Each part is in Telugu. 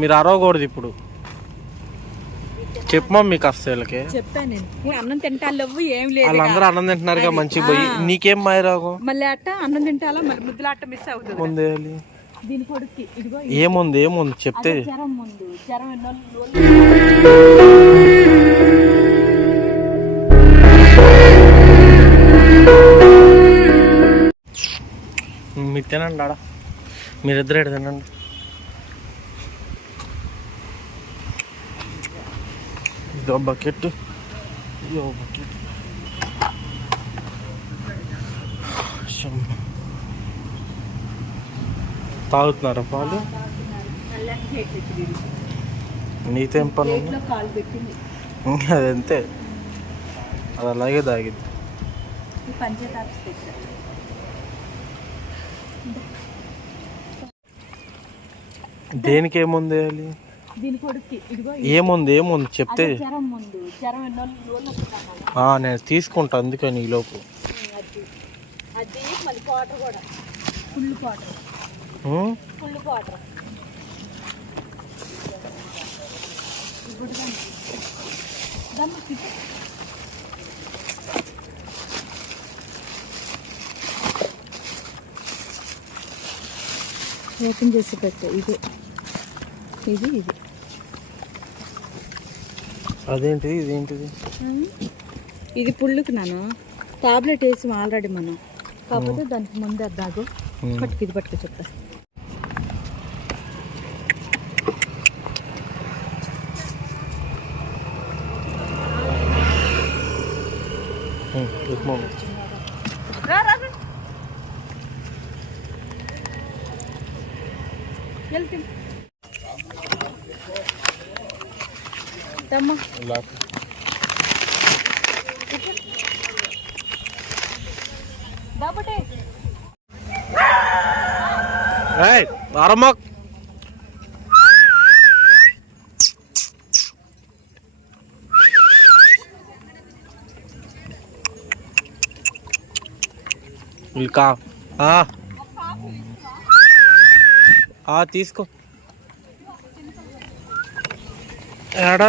మీరు అరవకూడదు ఇప్పుడు. చెప్పమా మీకు అస్సలకి చెప్పాను నేను. అన్నం ఏం లేదు వాళ్ళందరూ అన్నం తింటున్నారుగా మంచి పోయి. నీకేం మాయరాగం మళ్ళీ అట్ట అన్నం తింటాలా? మరి ముద్దుల అట్ట మిస్ అవుతుంది. ముందే దీని కొడుక్కి. ఇదిగో ఏముంది ఏముంది? చెప్తే. ముందు మీరు తినండి ఆడ. మీరిద్దరు తినండి. ఇదో బకెట్ ఇదో బకెట్ తాగుతున్నారా పాలు? నీతేం పని అది అంతే. అది అలాగే తాగిద్ది దేనికి ఏముంది వేయాలి దీని కొడుక్కి. ఇదిగో ఏముంది ఏముంది? చెప్తే జ్వరం ముందు జ్వరం ఎన్నో రోజులు వస్తున్నాను ఆ, నేను తీసుకుంటా అందుకని ఈ లోపు. అది. అది మళ్ళీ క్వార్టర్ కూడా. Full quarter. ఉం? Full quarter. ఓపెన్ చేసి పెట్టు. ఇది. ఇది ఇది. అదేంటిది ఇదేంటిది? ఇది పుల్లుకి నాను. టాబ్లెట్ వేసి ఆల్రెడీ మనం. కాకపోతే దానికి ముందే దాగు. పట్టుకు ఇది పట్టుకు చెప్తా ఉం, ఉప్మా. రా ఇంకా ఆ, తీసుకో. ఏడా?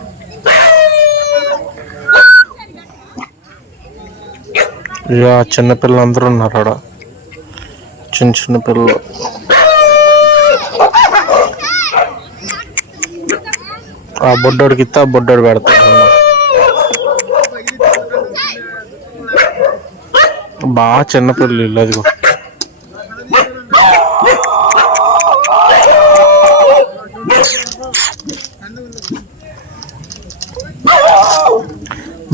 ఏయ్ చిన్న వెళ్ళమా ఇక చిన్నపిల్లలు అందరూ ఉన్నారు ఆడ. చిన్న చిన్న పిల్లలు. ఆ బొడ్డోడికి ఇస్తే ఆ బొడ్డోడు పెడతాడు బాగా చిన్నపిల్లలు ఇల్లు అదిగో.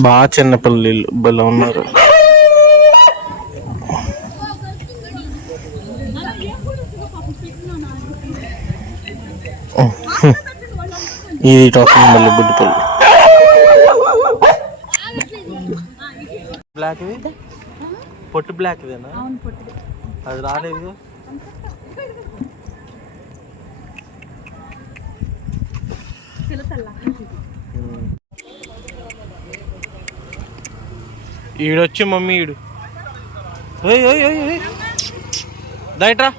బాగా చిన్నపిల్లలు ఇల్లు భలే ఉన్నారు. ఇది టాకింగ్ మళ్ళీ బుడ్డిపల్లి బ్లాక్ పొట్టు బ్లాక్ ఇదేనా అది రాలేదు ఈడొచ్చి మమ్మీ ఈడు. ఓయ్ ఓయ్ ఓయ్ ఓయ్ దయట్రా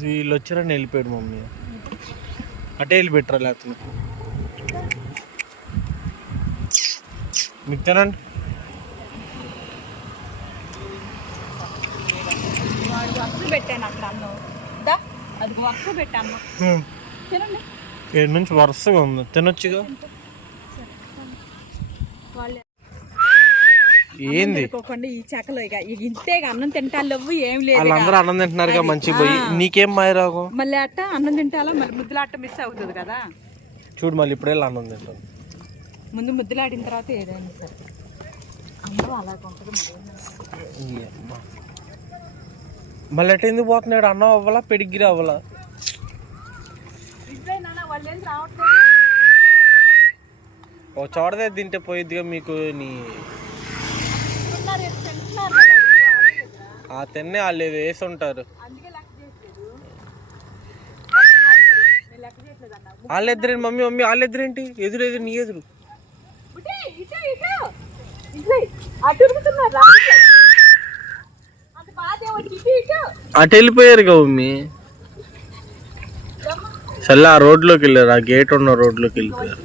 వీళ్ళు వచ్చారని వెళ్ళిపోయాడు మమ్మీ. అటే వెళ్ళిపెట్టరా లేకపోతే మీకు తినండి పెట్టాను అక్కడ అది వరుస పెట్టాను తినండి. ఏడు నుంచి వరుసగా ఉంది. తినొచ్చుగా వాళ్ళు ఏంది? ఈ చెక్కలో ఇక. ఇంతే అన్నం తింటాలేవు ఏం లేదు. వాళ్ళందరూ అన్నం తింటున్నారుగా మంచి పోయి. నీకేం మాయరాగం మళ్ళీ అట్ట అన్నం తింటాలా? మరి ముద్దుల అట్ట మిస్ అవుతుంది కదా. చూడు మళ్ళీ ఇప్పుడే అన్నం తింటాను ముందు ముద్దులాడిన తర్వాత ఏదైనా సరే. అందరూ అలాగ ఉంటుంది. మళ్ళీ ఎటు ఎందుకు పోతున్నాడు? అన్నం అవ్వాలా? పెడిగిరి అవ్వాలా? ఒక చోటదే తింటే పోయిద్దిగా మీకు నీ ఉన్నారు, తింటున్నారు కదా వాళ్ళు. ఆ తిన్నే వాళ్ళు ఏదో వేసి ఉంటారు అందుకే లెక్క చేయట్లేదు వస్తున్నారు ఇప్పుడు. నేను లెక్క చేయట్లేదు అన్న. వాళ్ళిద్దరేంటి మమ్మీ మమ్మీ వాళ్ళిద్దరేంటి? ఎదురు ఎదురు నీ ఎదురు. అటు వెళ్ళిపోయారు కదా మమ్మీ. సరే ఆ రోడ్లోకి వెళ్ళారు. ఆ గేట్ ఉన్న రోడ్లోకి వెళ్ళిపోయారు.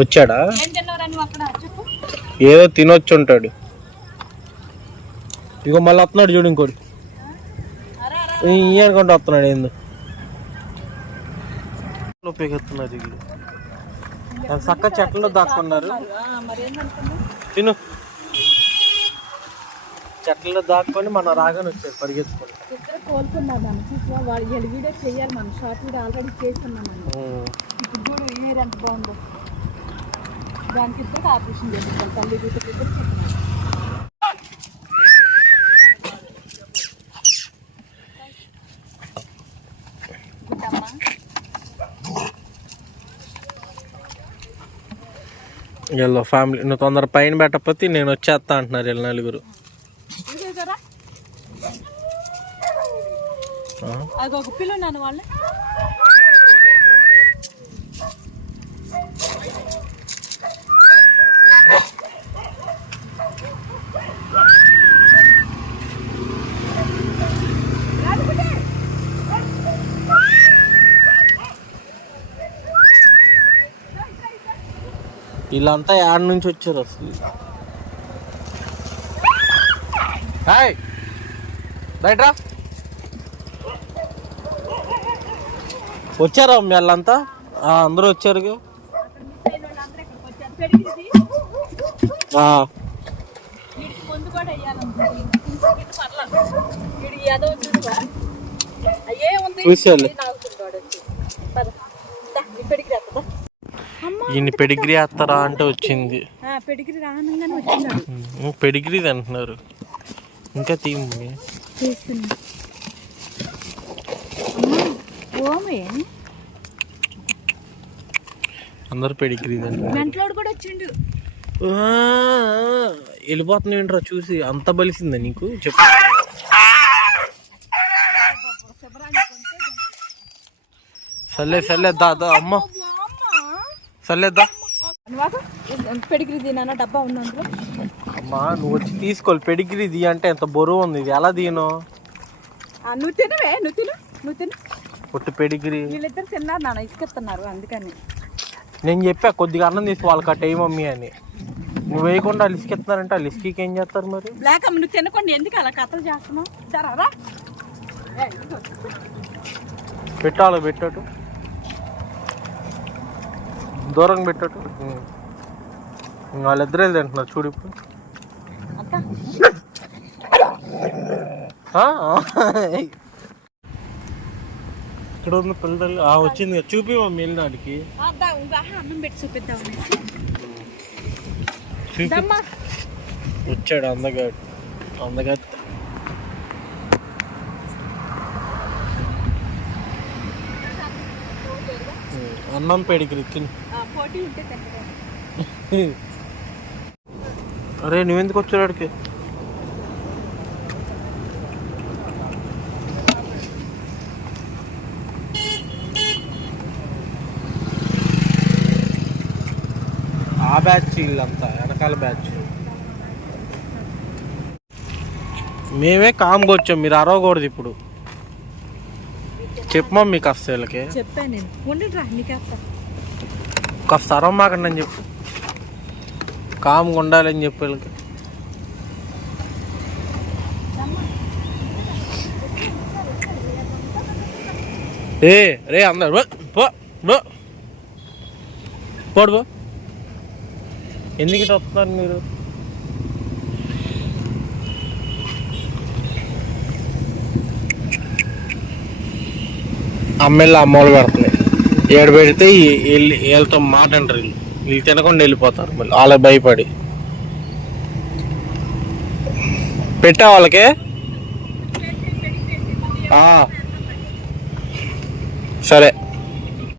వచ్చాడా? ఏదో తినొచ్చి ఉంటాడు ఇగో మళ్ళీ వస్తున్నాడు చూడు ఇంకోటి. అరే అరే ఈ అనుకుంటూ వస్తున్నాడు ఏందో? ఉపయోగిస్తున్నారు వీళ్ళు ఎంత చక్క చెట్లలో దాక్కున్నారు. తిను. చెట్లలో దాక్కొని మన రాగానే వచ్చారు ఇద్దరు మనం చూసుకో వాళ్ళు చేయాలి మనం. షార్ట్ వీడియో ఆల్రెడీ చేస్తున్నాం. ఇప్పుడు చూడు హెయిర్ ఎంత బాగుందో. దానికి ఇద్దరికి ఆపరేషన్ తల్లి ఇద్దరు వీళ్ళు ఫ్యామిలీ నువ్వు తొందర పైన పెట్టకపోతే నేను వచ్చేస్తా అంటున్నారు వీళ్ళు నలుగురు. చూసారా వాళ్ళు వీళ్ళంతా యాడ్ నుంచి వచ్చారు అసలు? హాయ్ బయట రా. వచ్చారా మీ వాళ్ళంతా? అందరూ వచ్చారుగా ఆ, వీడికి ముందు కూడా వేయాలనుకుంటున్నాను వీడికి ఏదో చూసా అయ్యే ఉంది చూశాను. ఇది నాకుతుంటాడు వచ్చి పద దా, నీ పెడికి రాదా అమ్మ ఈయన పెడిగ్రీ వేస్తారా అంటే వచ్చింది. పెడిగిరి రానంగానే వచ్చినాడు ఉమ్, పెడిగ్రీ అంటున్నారు. ఇంకా తీ అందరు పెడిగ్రీ మెంట్లోడు కూడా వచ్చిండు. వెళ్ళిపోతున్నావు ఏంట్రా చూసి అంత బలిసిందా నీకు? చెప్పు. సర్లే సర్లే దా దా అమ్మ. సర్లే దా పెడిగిరి తినా డబ్బా ఉంది అందులో. అమ్మా నువ్వు వచ్చి తీసుకోవాలి. పెడిగ్రీ ది అంటే ఎంత బరువు ఉంది. ఇది ఎలా దీను? నువ్వు తినవే నువ్వు తిను నువ్వు తిను. పొట్టి పెడిగ్రీ. వీళ్ళిద్దరు తిన్నారు నాన్న ఇసుకెత్తున్నారు అందుకని. నేను చెప్పా కొద్దిగా అన్నం తీసి వాళ్ళకి ఆ టైం మమ్మీ అని. నువ్వు వేయకుండా వాళ్ళు ఇసుకెత్తున్నారంటే వాళ్ళు ఇసుకకి ఏం చేస్తారు మరి? బ్లాక్ అమ్మ నువ్వు తినకుండా ఎందుకు అలా కథలు చేస్తున్నావు? సరే రా. పెట్టాలి పెట్టటు దూరంగా పెట్టటు ఉం. వాళ్ళిద్దరే తింటున్నారు చూడు ఇప్పుడు? ఇక్కడ ఉన్న పిల్లలు ఆ వచ్చింది. చూపి మమ్మీ వెళ్ళినాడికి అన్నం పెట్టి చూపిద్దాం చూపి వచ్చాడు అందగాడు అందగాడు అన్నం పెడికి అరే నువ్వెందుకు వచ్చాడు ఆడికి? ఆ బ్యాచ్ వీళ్ళంతా వెనకాల బ్యాచ్. మేమే కామ్గా వచ్చాం మీరు అరవకూడదు ఇప్పుడు. చెప్పమా మీకు కాస్త వీళ్ళకి చెప్పాను నేను. ఉండండి రా నీకేస్తా కాస్త అరవమాకండి అని చెప్పు. కామ్గా ఉండాలని చెప్పు వీళ్ళకి. ఏ రే అందరు పో, పోడు ఎందుకు ఇట్లా వస్తున్నారు మీరు? అమ్మెళ్ళి అమ్మోళ్ళు పెడుతున్నాయి. ఏడు పెడితే వీళ్ళు వీళ్ళతో మాట అంటారు వీళ్ళు. వీళ్ళు తినకుండా వెళ్ళిపోతారు మళ్ళీ. వాళ్ళకి భయపడి. పెట్టా వాళ్ళకి? సరే.